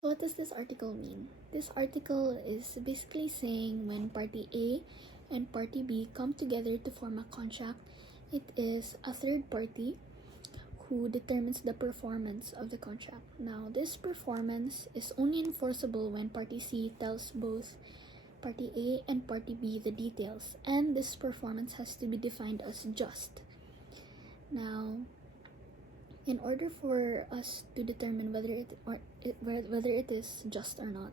What does this article mean? This article is basically saying when party A and party B come together to form a contract, it is a third party who determines the performance of the contract. Now, this performance is only enforceable when party C tells both party A and party B the details, and this performance has to be defined as just. Now, in order for us to determine whether it is just or not,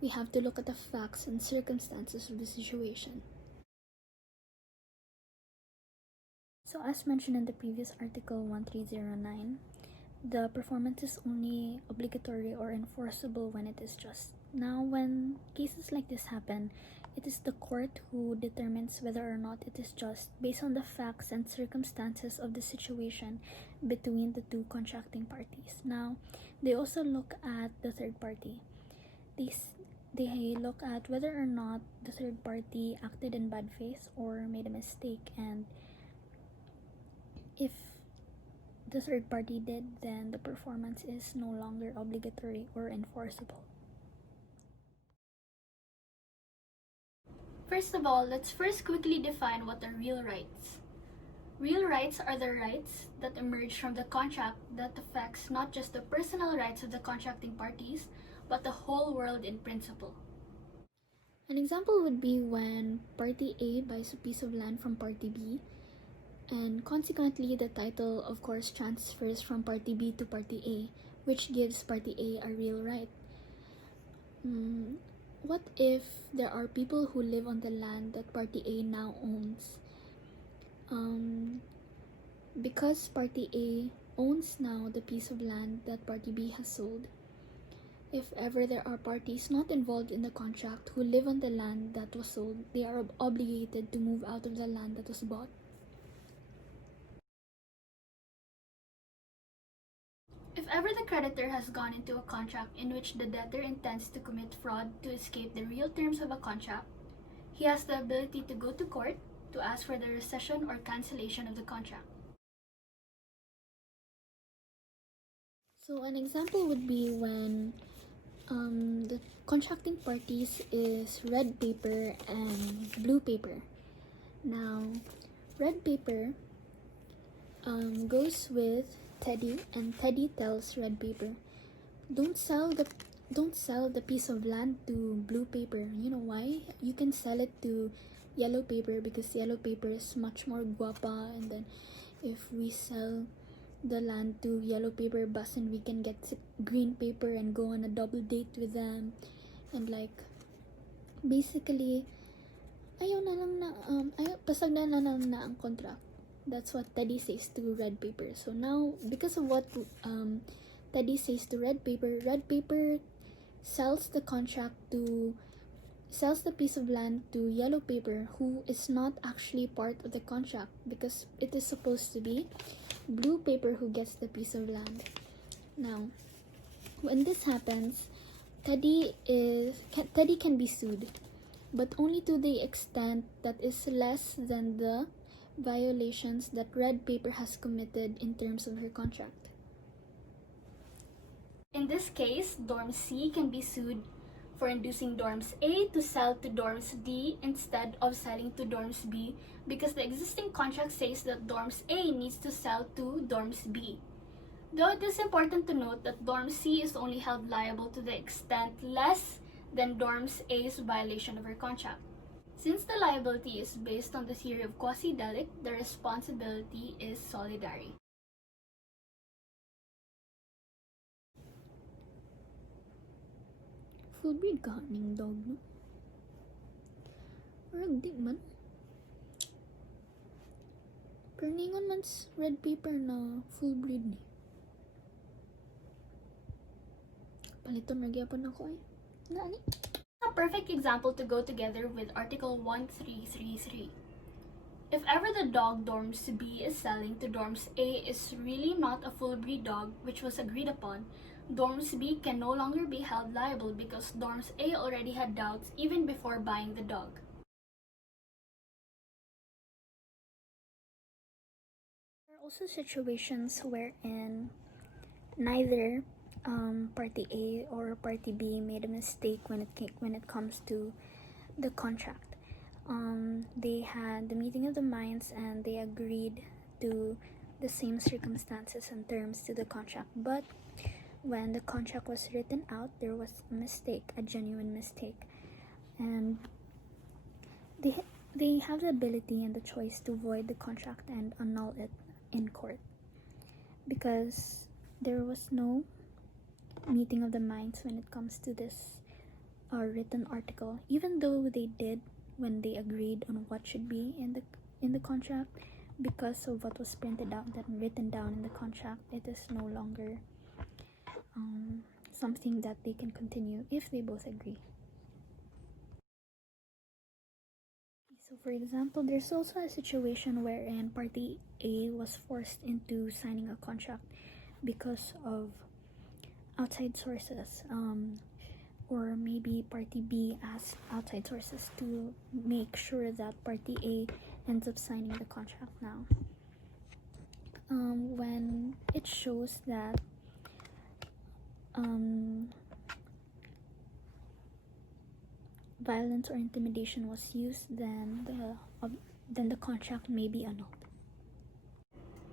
we have to look at the facts and circumstances of the situation. So as mentioned in the previous article 1309, the performance is only obligatory or enforceable when it is just. Now, when cases like this happen, it is the court who determines whether or not it is just based on the facts and circumstances of the situation between the two contracting parties. Now, they also look at the third party. They look at whether or not the third party acted in bad faith or made a mistake, and if the third party did, then the performance is no longer obligatory or enforceable. First of all, let's first quickly define what are real rights. Real rights are the rights that emerge from the contract that affects not just the personal rights of the contracting parties, but the whole world in principle. An example would be when party A buys a piece of land from party B, and consequently the title of course transfers from party B to party A, which gives party A a real right. What if there are people who live on the land that party A now owns? Because party A owns now the piece of land that party B has sold, if ever there are parties not involved in the contract who live on the land that was sold, they are obligated to move out of the land that was bought. If ever the creditor has gone into a contract in which the debtor intends to commit fraud to escape the real terms of a contract, he has the ability to go to court to ask for the rescission or cancellation of the contract. So an example would be when the contracting parties is red paper and blue paper. Now, red paper goes with Teddy, and Teddy tells red paper, don't sell the piece of land to blue paper. You know why? You can sell it to yellow paper because yellow paper is much more guapa, and then if we sell the land to yellow paper bus, and we can get green paper and go on a double date with them, and like basically ayaw na lang na pasag na lang na ang contract. That's what Teddy says to red paper. So now, because of what Teddy says to red paper sells the piece of land to yellow paper, who is not actually part of the contract because it is supposed to be blue paper who gets the piece of land. Now, when this happens, Teddy can be sued, but only to the extent that is less than the violations that red paper has committed in terms of her contract. In this case, Dorm C can be sued for inducing Dorms A to sell to Dorms D instead of selling to Dorms B because the existing contract says that Dorms A needs to sell to Dorms B. Though it is important to note that Dorm C is only held liable to the extent less than Dorms A's violation of her contract. Since the liability is based on the theory of quasi-delict, the responsibility is solidary. Full breed ka ning dog, no? Or di man. Pero ningon man red paper na full breed ni. Paliton ra gyapon ako ay. Naani? A perfect example to go together with Article 1333. If ever the dog Dorms B is selling to Dorms A is really not a full breed dog which was agreed upon, Dorms B can no longer be held liable because Dorms A already had doubts even before buying the dog. There are also situations wherein neither Party A or Party B made a mistake when it comes to the contract. They had the meeting of the minds and they agreed to the same circumstances and terms to the contract, but when the contract was written out, there was a mistake, a genuine mistake, and they have the ability and the choice to void the contract and annul it in court, because there was no meeting of the minds when it comes to this written article. Even though they did when they agreed on what should be in the contract, because of what was printed out and written down in the contract, it is no longer something that they can continue if they both agree. So for example, there's also a situation wherein Party A was forced into signing a contract because of outside sources, or maybe Party B asked outside sources to make sure that Party A ends up signing the contract now. When it shows that violence or intimidation was used, then the contract may be annulled.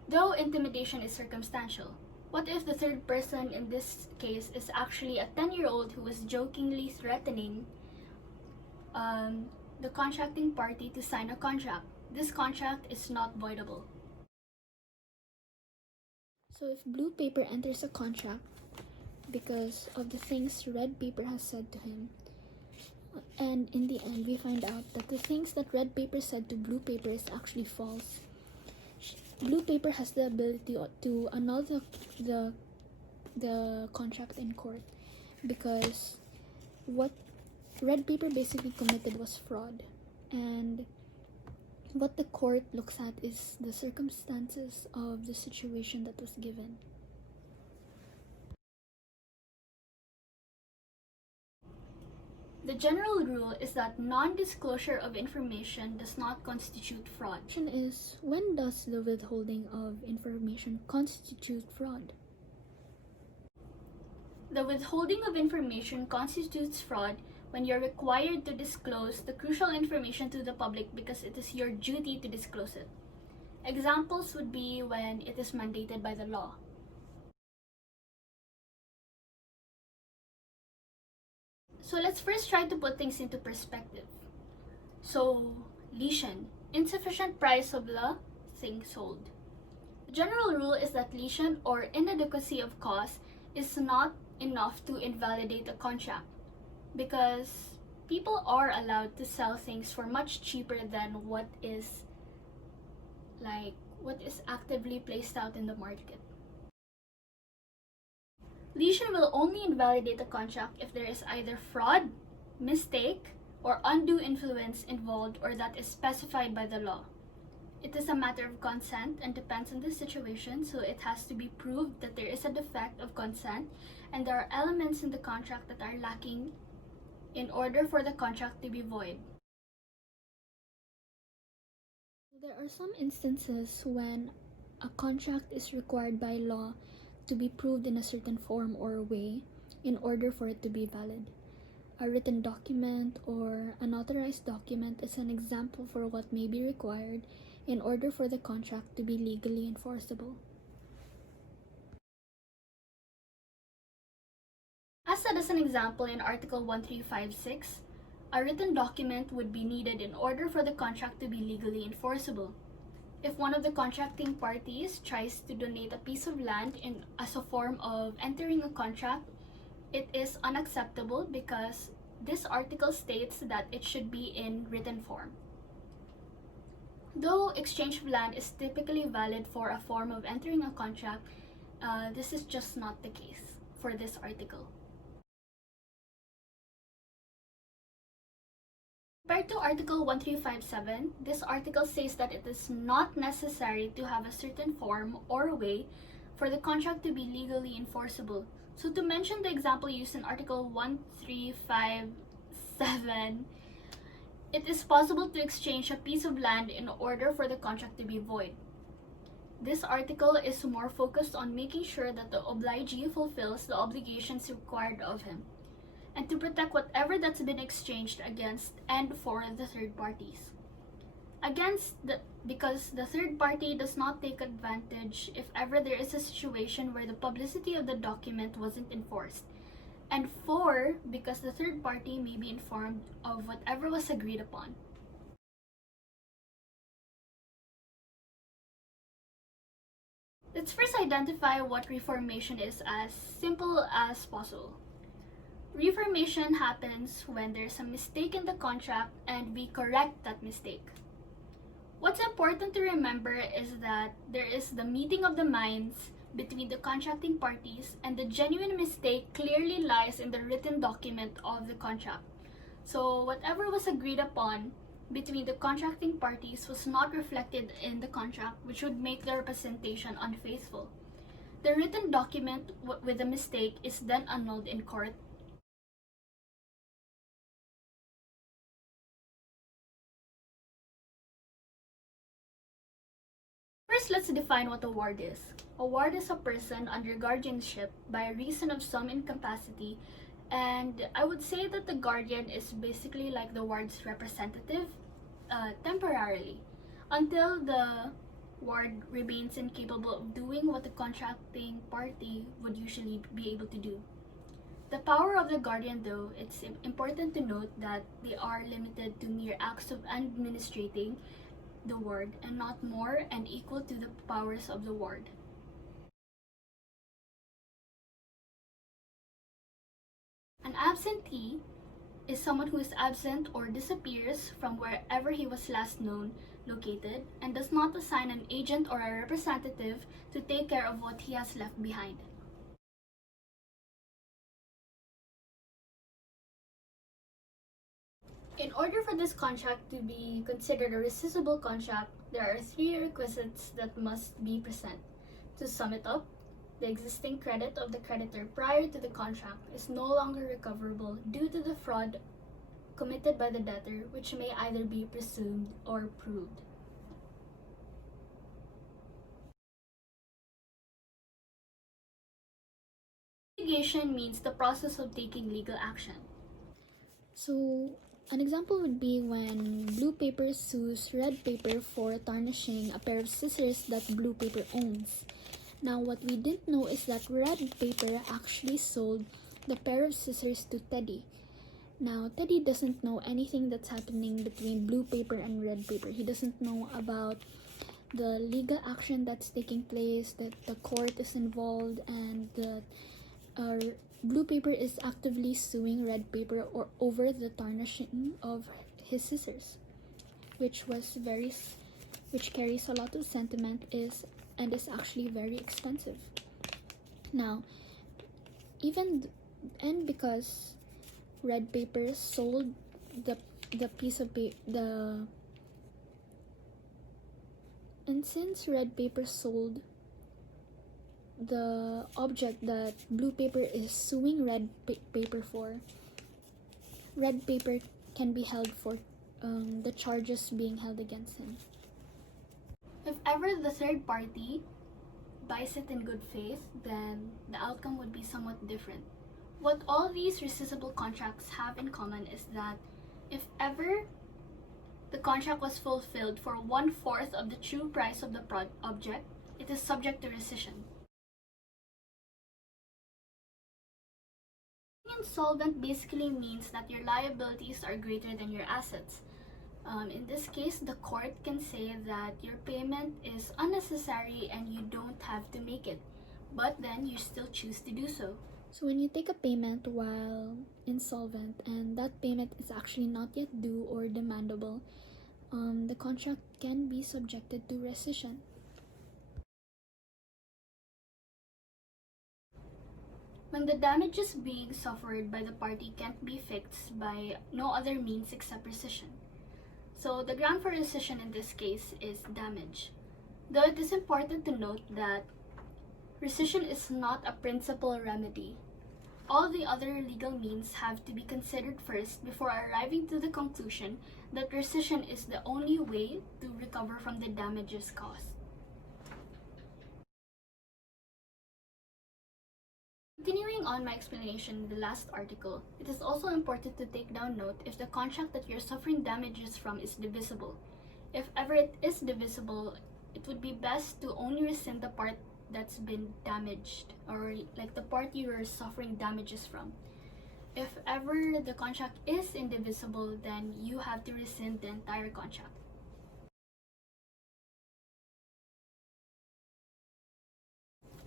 Though intimidation is circumstantial, what if the third person in this case is actually a 10-year-old who was jokingly threatening the contracting party to sign a contract? This contract is not voidable. So if blue paper enters a contract because of the things red paper has said to him, and in the end we find out that the things that red paper said to blue paper is actually false, blue paper has the ability to annul the contract in court, because what red paper basically committed was fraud, and what the court looks at is the circumstances of the situation that was given. The general rule is that non-disclosure of information does not constitute fraud. The question is, when does the withholding of information constitute fraud? The withholding of information constitutes fraud when you're required to disclose the crucial information to the public because it is your duty to disclose it. Examples would be when it is mandated by the law. So let's first try to put things into perspective. So, lesion, insufficient price of the thing sold. The general rule is that lesion or inadequacy of cost is not enough to invalidate a contract, because people are allowed to sell things for much cheaper than what is actively placed out in the market. Lesion will only invalidate a contract if there is either fraud, mistake, or undue influence involved, or that is specified by the law. It is a matter of consent and depends on the situation, so it has to be proved that there is a defect of consent and there are elements in the contract that are lacking in order for the contract to be void. There are some instances when a contract is required by law to be proved in a certain form or way in order for it to be valid. A written document or an authorized document is an example for what may be required in order for the contract to be legally enforceable. As said as an example in Article 1356, a written document would be needed in order for the contract to be legally enforceable. If one of the contracting parties tries to donate a piece of land as a form of entering a contract, it is unacceptable because this article states that it should be in written form. Though exchange of land is typically valid for a form of entering a contract, this is just not the case for this article. Compared to Article 1357, this article says that it is not necessary to have a certain form or way for the contract to be legally enforceable. So to mention the example used in Article 1357, it is possible to exchange a piece of land in order for the contract to be void. This article is more focused on making sure that the obligee fulfills the obligations required of him, and to protect whatever that's been exchanged against and for the third parties. Because the third party does not take advantage if ever there is a situation where the publicity of the document wasn't enforced. And for, because the third party may be informed of whatever was agreed upon. Let's first identify what reformation is as simple as possible. Reformation happens when there's a mistake in the contract and we correct that mistake. What's important to remember is that there is the meeting of the minds between the contracting parties, and the genuine mistake clearly lies in the written document of the contract. So whatever was agreed upon between the contracting parties was not reflected in the contract, which would make the representation unfaithful. The written document with the mistake is then annulled in court. First, let's define what a ward is. A ward is a person under guardianship by reason of some incapacity, and I would say that the guardian is basically like the ward's representative temporarily until the ward remains incapable of doing what the contracting party would usually be able to do. The power of the guardian, though, it's important to note that they are limited to mere acts of administrating the ward and not more and equal to the powers of the ward. An absentee is someone who is absent or disappears from wherever he was last known, located, and does not assign an agent or a representative to take care of what he has left behind. In order for this contract to be considered a rescissible contract, there are 3 requisites that must be present. To sum it up, the existing credit of the creditor prior to the contract is no longer recoverable due to the fraud committed by the debtor, which may either be presumed or proved. Litigation means the process of taking legal action. So, an example would be when Blue Paper sues Red Paper for tarnishing a pair of scissors that Blue Paper owns. Now, what we didn't know is that Red Paper actually sold the pair of scissors to Teddy. Now, Teddy doesn't know anything that's happening between Blue Paper and Red Paper. He doesn't know about the legal action that's taking place, that the court is involved, and that Blue Paper is actively suing Red Paper over the tarnishing of his scissors, which carries a lot of sentiment and is actually very expensive. Now, because Red Paper sold the piece of and since Red Paper sold the object that Blue Paper is suing Red Paper for, Red Paper can be held for the charges being held against him. If ever the third party buys it in good faith, then the outcome would be somewhat different. What all these rescissible contracts have in common is that if ever the contract was fulfilled for 1/4 of the true price of the object, it is subject to rescission. Insolvent basically means that your liabilities are greater than your assets. In this case, the court can say that your payment is unnecessary and you don't have to make it, but then you still choose to do so. So when you take a payment while insolvent and that payment is actually not yet due or demandable, the contract can be subjected to rescission. When the damages being suffered by the party can't be fixed by no other means except rescission. So the ground for rescission in this case is damage. Though it is important to note that rescission is not a principal remedy. All the other legal means have to be considered first before arriving to the conclusion that rescission is the only way to recover from the damages caused. Continuing on my explanation in the last article, it is also important to take down note if the contract that you're suffering damages from is divisible. If ever it is divisible, it would be best to only rescind the part that's been damaged, or like the part you are suffering damages from. If ever the contract is indivisible, then you have to rescind the entire contract.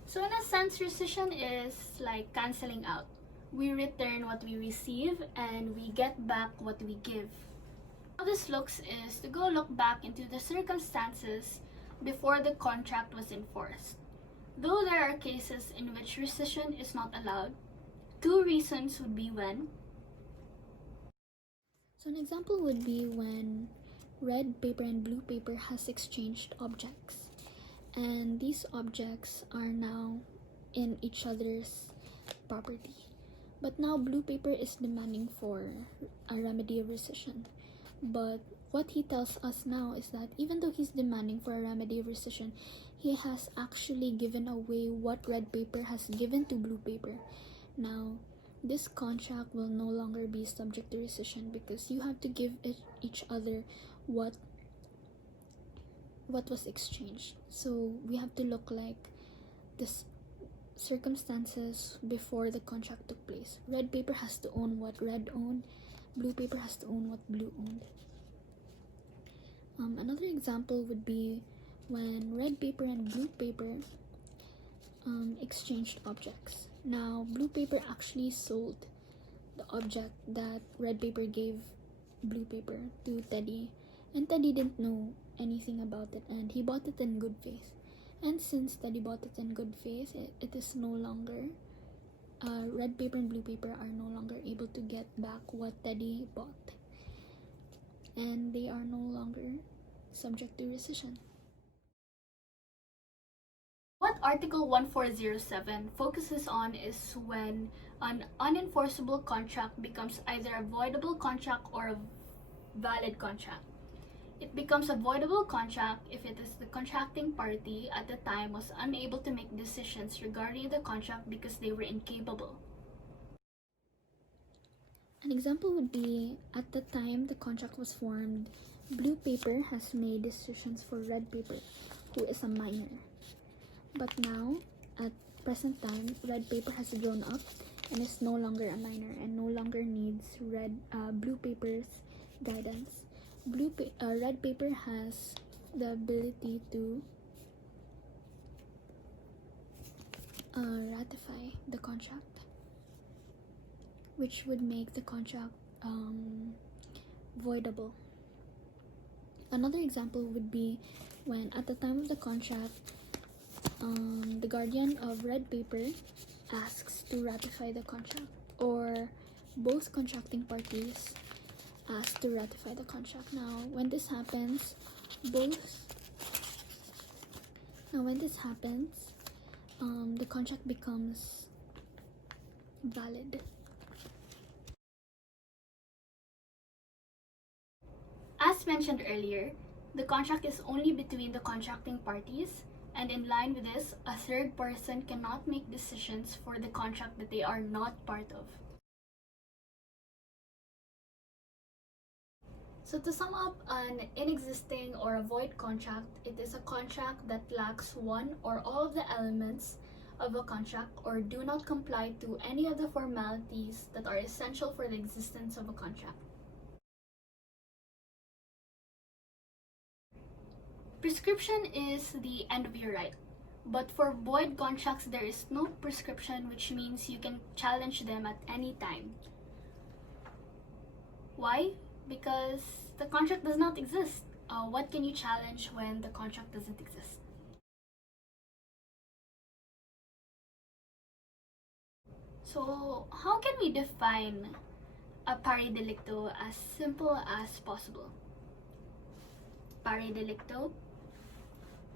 So in a sense, rescission is like canceling out. We return what we receive and we get back what we give. How this looks is to go look back into the circumstances before the contract was enforced. Though there are cases in which rescission is not allowed, two reasons would be when. So an example would be when red paper and blue paper has exchanged objects, and these objects are now in each other's property. But now blue paper is demanding for a remedy of rescission. But what he tells us now is that even though he's demanding for a remedy of rescission, he has actually given away what red paper has given to blue paper. Now, this contract will no longer be subject to rescission because you have to give each other what was exchanged. So we have to look like this circumstances before the contract took place. Red paper has to own what red owned, blue paper has to own what blue owned. Another example would be when red paper and blue paper exchanged objects. Now, blue paper actually sold the object that red paper gave blue paper to Teddy, and Teddy didn't know anything about it, and he bought it in good faith. And since Teddy bought it in good faith, it is no longer, red paper and blue paper are no longer able to get back what Teddy bought, and they are no longer subject to rescission. What Article 1407 focuses on is when an unenforceable contract becomes either a voidable contract or a valid contract. It becomes a voidable contract if it is the contracting party at the time was unable to make decisions regarding the contract because they were incapable. An example would be at the time the contract was formed, blue paper has made decisions for red paper, who is a minor. But now, at present time, red paper has grown up and is no longer a minor and no longer needs blue paper's guidance. Red paper has the ability to ratify the contract, which would make the contract voidable. Another example would be when at the time of the contract, the guardian of red paper asks to ratify the contract, or both contracting parties ask to ratify the contract. Now, when this happens, the contract becomes valid. As mentioned earlier, the contract is only between the contracting parties, and in line with this, a third person cannot make decisions for the contract that they are not part of. So to sum up, an inexisting or a void contract, it is a contract that lacks one or all of the elements of a contract or do not comply to any of the formalities that are essential for the existence of a contract. Prescription is the end of your right, but for void contracts there is no prescription, which means you can challenge them at any time. Why? Because the contract does not exist. What can you challenge when the contract doesn't exist? So how can we define a pari delicto as simple as possible? Pari delicto,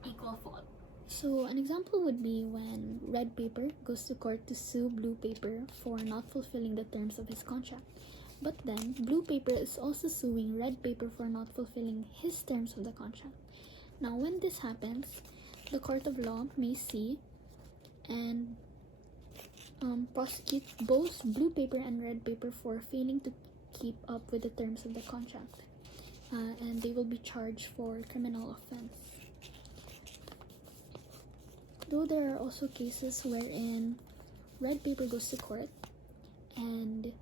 equal fault. So an example would be when red paper goes to court to sue blue paper for not fulfilling the terms of his contract. But then, blue paper is also suing red paper for not fulfilling his terms of the contract. Now, when this happens, the court of law may see and prosecute both blue paper and red paper for failing to keep up with the terms of the contract, and they will be charged for criminal offense. Though there are also cases wherein red paper goes to court and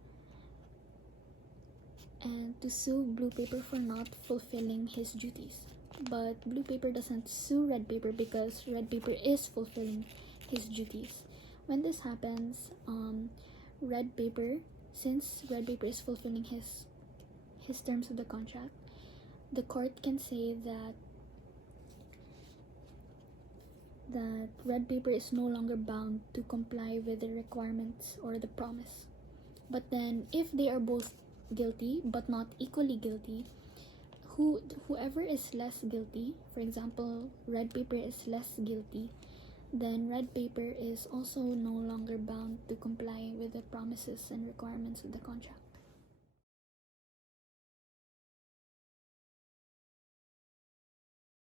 to sue blue paper for not fulfilling his duties, but blue paper doesn't sue red paper because red paper is fulfilling his duties. When this happens, since red paper is fulfilling his terms of the contract, the court can say that red paper is no longer bound to comply with the requirements or the promise. But then, if they are both guilty but not equally guilty, whoever is less guilty, for example, red paper is less guilty, then red paper is also no longer bound to comply with the promises and requirements of the contract.